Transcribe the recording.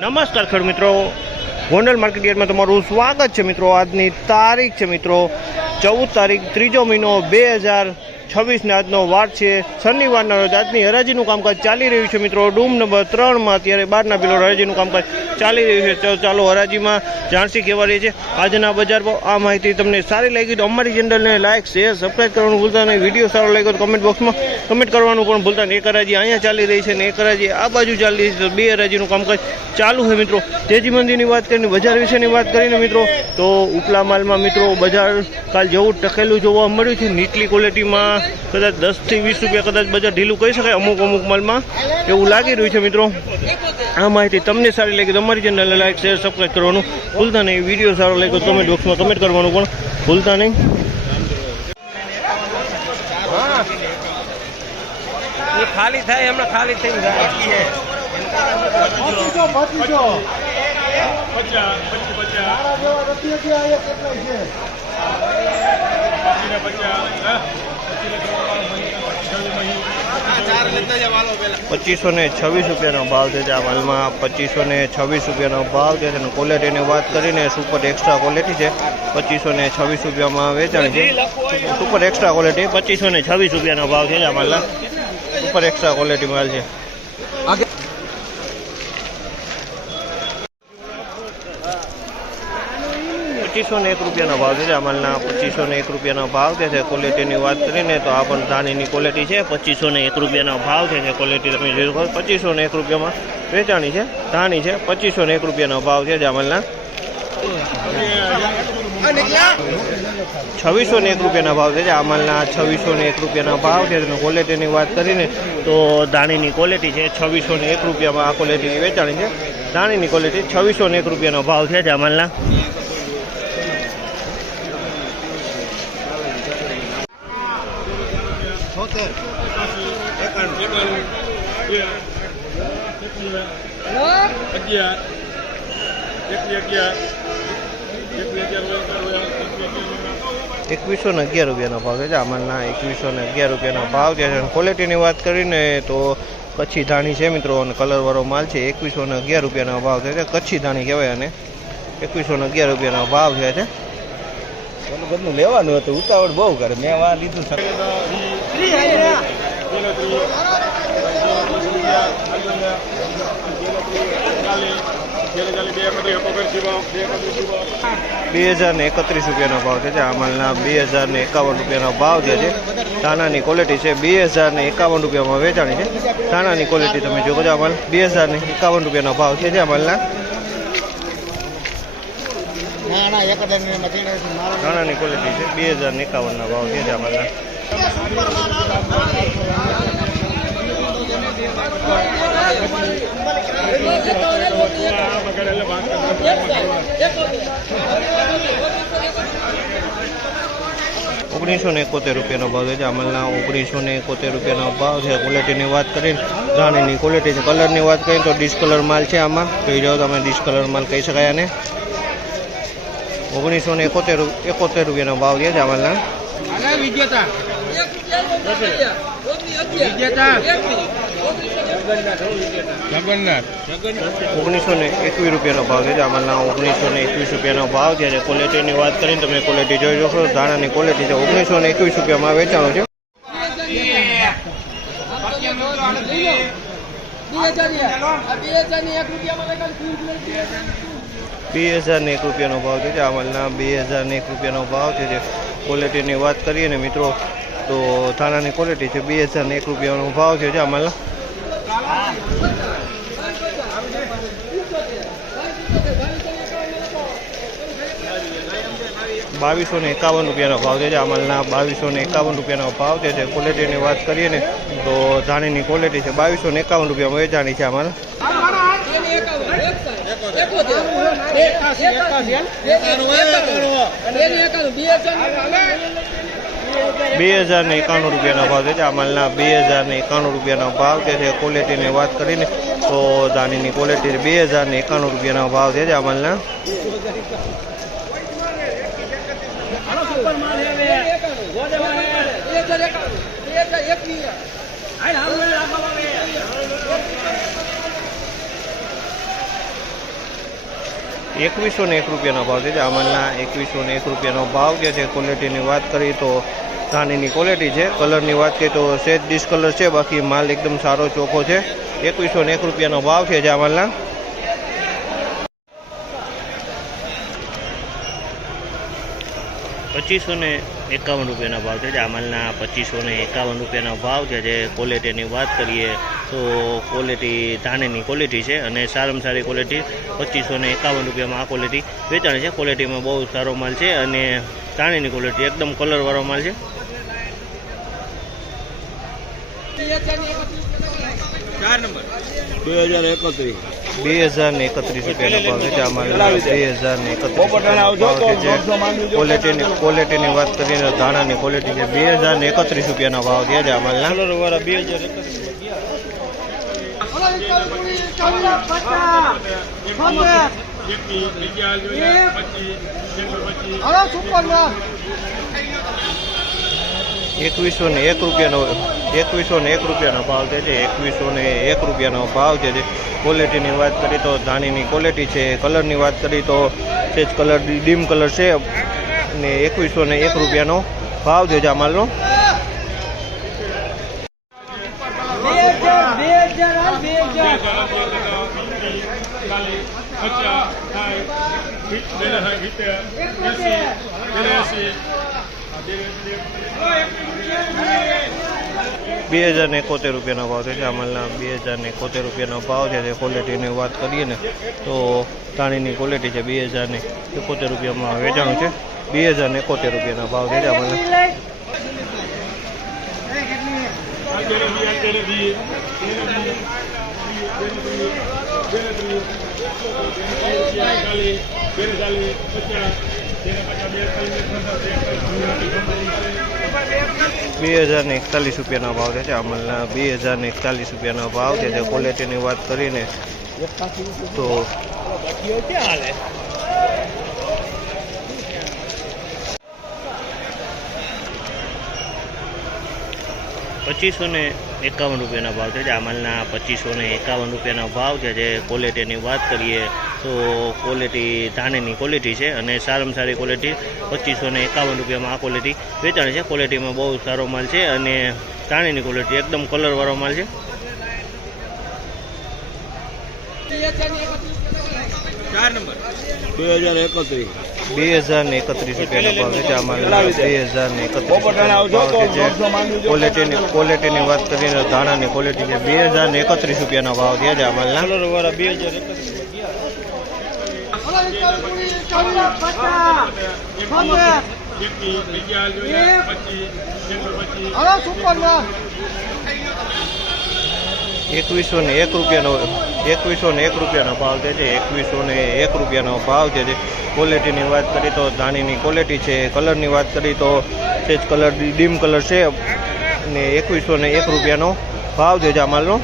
નમસ્કાર ખેડૂત મિત્રો, ગોંડલ માર્કેટ યાર્ડમાં તમારું સ્વાગત છે મિત્રો। આજની તારીખ છે મિત્રો 14 તારીખ 3જો મહિનો 2026 ને આજનો વાર છે શનિવારના રોજ। આજની હરાજીનું કામકાજ ચાલી રહ્યું છે મિત્રો। ડૂમ નંબર 3માં અત્યારે 12ના બિલો હરાજીનું કામકાજ ચાલી રહ્યું છે। ચાલો હરાજીમાં જાણસી કેવા રહી છે આજના બજાર ભાવ। આ માહિતી તમને સારી લાગી તો અમારી ચેનલને લાઇક શેર સબસ્ક્રાઈબ કરવાનું ભૂલતા નહીં। વિડીયો સારો લાગ્યો તો કમેન્ટ બોક્સમાં કમેન્ટ કરવાનું પણ ભૂલતા નહીં। એક હરાજી અહીંયા ચાલી રહી છે ને એક હરાજી આ બાજુ ચાલી રહી છે, તો બે હરાજીનું કામકાજ ચાલુ છે મિત્રો। તેજી મંદીની વાત કરીને બજાર વિશેની વાત કરીને મિત્રો તો ઉપલા માલમાં મિત્રો બજાર કાલ જેવું ટકેલું જોવા મળ્યું છે। નીચલી ક્વોલિટીમાં કદાચ 10 થી 20 રૂપિયા કદાચ બજાર ઢીલું કહી શકાય, અમુક માલમાં એવું લાગી રહ્યું છે મિત્રો। આ માહિતી તમને સારી લાગી તો અમારી ચેનલને લાઈક શેર સબસ્ક્રાઈબ કરવાનું ભૂલતા નહીં। વિડીયો સારો લાગ્યો તો કમેન્ટ બોક્સમાં કમેન્ટ કરવાનું પણ ભૂલતા નહીં। ખાલી થાય હમણાં ખાલી થઈ જાય। ₹2526 ભાવ છે આ માલમાં। ₹2526 ભાવ છે। ક્વોલિટીની વાત કરીને સુપર એક્સ્ટ્રા ક્વોલિટી છે, ₹2526 વેચાણ છે। સુપર એક્સ્ટ્રા ક્વોલિટી ₹2526 ભાવ છે આ માલના। સુપર એક્સ્ટ્રા ક્વોલિટી માલ છે। ₹2501 ભાવ છે આ માલના। ₹2501 ભાવ છે। ક્વોલિટીની વાત કરીને તો આ પણ ધાણીની ક્વોલિટી છે। ₹2501 ભાવ છે। ક્વોલિટી તમે જોઈ શકો ₹2501 વેચાણી છે, ધાણી છે। ₹2501 ભાવ છે આ માલના। ₹2601 ભાવ છે આ માલના। ₹2601 ભાવ છે। ક્વોલિટીની વાત કરીને તો ધાણીની ક્વોલિટી છે। ₹2601 આ ક્વોલિટીની વેચાણી છે, ધાણીની ક્વોલિટી। ₹2601 ભાવ છે આ માલના। ₹2111 ભાવ છે આ માલના। ₹2111 ભાવ છે। ક્વોલિટીની વાત કરીને તો કચ્છી ધાણી છે મિત્રો અને કલરવાળો માલ છે। ₹2111 ભાવ છે। કચ્છી ધાણી કહેવાય અને ₹2111 ભાવ છે। બધું લેવાનું હતું, ઉતાવળ બહુ કરે, મેં આ લીધું। ₹2031 ભાવ છે આ માલના। ₹2051 ભાવ છે। ધાણાની ક્વોલિટી છે। ₹2051 વેચાણી છે, ધાણાની ક્વોલિટી તમે જો આ માલ। ₹2051 ભાવ છે આ માલના। ધાણાની ક્વોલિટી છે। ₹2051 ભાવ છે આ માલના। ₹1971 ભાવ છે આ માલના। ₹1971 ભાવ છે। ક્વોલિટીની વાત કરીને ધાણીની ક્વોલિટી છે। કલરની વાત કરીએ તો ડિસ્કલર માલ છે આમાં, જોઈ જાઓ તમે, ડિસ્કલર માલ કહી શકાય આને। ₹1971 ભાવ છે આ માલના। ₹1921 ભાવ છે આ માલના। ₹1921 ભાવ છે। ક્વોલિટીની વાત કરીને તમે ક્વોલિટી જોઈ શકો, ધાણાની ક્વોલિટી છે। ₹1921 વેચાણું છે। ₹2001 ભાવ છે આ માલના। ₹2001 ભાવ છે। ક્વોલિટીની વાત કરીએ ને મિત્રો તો ધાણાની ક્વોલિટી છે। ₹2001 ભાવ છે આ માલના। ₹2251 ભાવ છે આ માલના। ₹2251 ભાવ છે। ક્વોલિટીની વાત કરીએ ને તો ધાણીની ક્વોલિટી છે। ₹2251 વેચાણી છે આ માલ। ₹2091 ભાવ છે આ માલના। ₹2091 ભાવ છે। ક્વોલિટીની વાત કરીને તો ધાણીની ક્વોલિટી છે। ₹2091 ભાવ છે આ માલના। 2101 રૂપિયાનો ભાવ છે. આ માલના 2101 રૂપિયાનો ભાવ જે છે. ક્વોલિટીની વાત કરીએ તો ધાણીની ક્વોલિટી છે. કલરની વાત કરીએ તો સેજ ડિસ્કલર છે, બાકી માલ એકદમ સારો ચોખ્ખો છે. 2101 રૂપિયાનો ભાવ છે જે આ માલના. ₹2551 રૂપિયાના ભાવ છે. આ માલના ₹2551 રૂપિયાનો ભાવ છે. જે ક્વોલિટીની વાત કરીએ તો ક્વોલિટી ધાણીની ક્વોલિટી છે અને સારામાં સારી ક્વોલિટી. ₹2551 રૂપિયામાં આ ક્વોલિટી વેચાણ છે. ક્વોલિટીમાં બહુ સારો માલ છે અને ધાણીની ક્વોલિટી એકદમ કલરવાળો માલ છે. 2031 રૂપિયાનો ભાવ છે. આ માલના 2031 ભાવ છે. ક્વોલિટીની વાત કરીએ તો ધાણાની ક્વોલિટી છે. 2031 રૂપિયાનો ભાવ છે આ માલના. ₹2101 રૂપિયાનો ભાવ છે. 2101 રૂપિયાનો ભાવ છે. ક્વોલિટીની વાત કરીએ તો ધાણીની ક્વોલિટી છે. કલરની વાત કરીએ તો સેજ કલર ડીમ કલર છે અને 2101 રૂપિયાનો ભાવ છે આ માલનો. ₹2071 રૂપિયાનો ભાવ છે. આ માલના 2071 રૂપિયાનો ભાવ છે. ક્વોલિટીની વાત કરીએ ને તો ધાણીની ક્વોલિટી છે. 2071 રૂપિયામાં વેચાણું છે. 2071 રૂપિયાના ભાવ છે આ માલના. ₹2041 રૂપિયાનો ભાવ છે. આ માલના 2041 રૂપિયાનો ભાવ છે. ક્વોલિટીની વાત કરીને તો ₹2551 રૂપિયાના ભાવ છે. આ માલના ₹2551 રૂપિયાનો ભાવ છે. જે ક્વોલિટીની વાત કરીએ તો ક્વોલિટી ધાણીની ક્વોલિટી છે અને સારામાં સારી ક્વોલિટી. ₹2551 રૂપિયામાં આ ક્વોલિટી વેચાણ છે. ક્વોલિટીમાં બહુ સારો માલ છે અને ધાણીની ક્વોલિટી એકદમ કલરવાળો માલ છે. 2031 રૂપિયાનો ભાવ છે. આ માલના 2031 ક્વોલિટીની વાત કરીએ તો ધાણાની ક્વોલિટી છે. 2031 રૂપિયાનો ભાવ છે આ માલના. ₹2101 રૂપિયાનો ભાવ છે. 2101 રૂપિયાનો ભાવ છે. ક્વોલિટીની વાત કરીએ તો ધાણીની ક્વોલિટી છે. કલરની વાત કરીએ તો સેજ કલર ડીમ કલર છે અને 2101 રૂપિયાનો ભાવ છે આ માલનો.